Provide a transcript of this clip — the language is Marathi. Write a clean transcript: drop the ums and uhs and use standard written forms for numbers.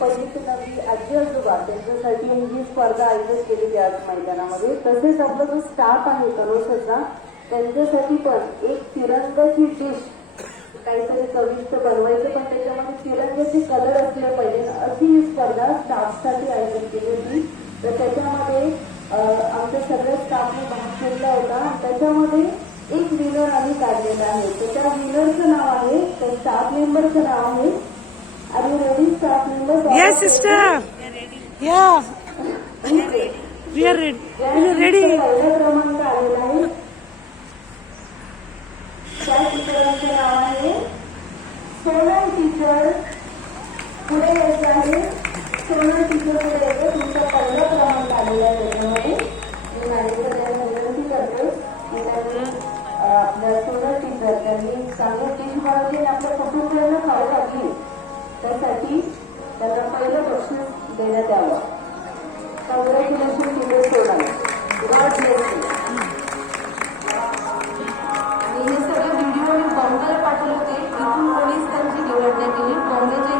पहिली ते 9वी आजी आजोबा त्यांच्यासाठी ही स्पर्धा आयोजित केलेली आज मैदानामध्ये. तसेच आपला जो स्टाफ आहे करोशाचा त्यांच्यासाठी पण एक तिरंगाची डिश काहीतरी चविष्ट बनवायचं, पण त्याच्यामध्ये तिरंगाचे कलर असले पाहिजे अशी ही स्पर्धा स्टाफसाठी आयोजित केली होती. तर त्याच्यामध्ये आमच्या सगळ्या स्टाफने भाग घेतला होता. त्याच्यामध्ये एक विनर आम्ही काढलेला आहे. तर त्या विनरचं नाव आहे, त्या स्टाफ मेंबरचं नाव आहे. Are you ready staff member? Yes, sister. Yeah. We are ready. We are ready. पहिला क्रमांक आलेला आहे. त्या टीचरांचं नाव आहे सोनल टीचर. पुढे यायचं आहे. सोनल टीचर पुढे येतो. तुमचा पहिला क्रमांक आलेला आहे. त्याच्यामध्ये मी मॅनेजरला विनंती करते की त्यांनी आपल्या सोनल टीचर त्यांनी चांगलं डिश बनवली आणि आपल्या कुटुंबियांना खाऊ घातली, त्यासाठी त्यांना पहिलं बक्षीस देण्यात यावं. Congratulation teacher Sonal. God bless you. आणि हे सगळे व्हिडिओ मी बॉम्बेला पाठवले होते. तिथून कोणीच त्यांची निवड नाही केली. बॉम्बेचे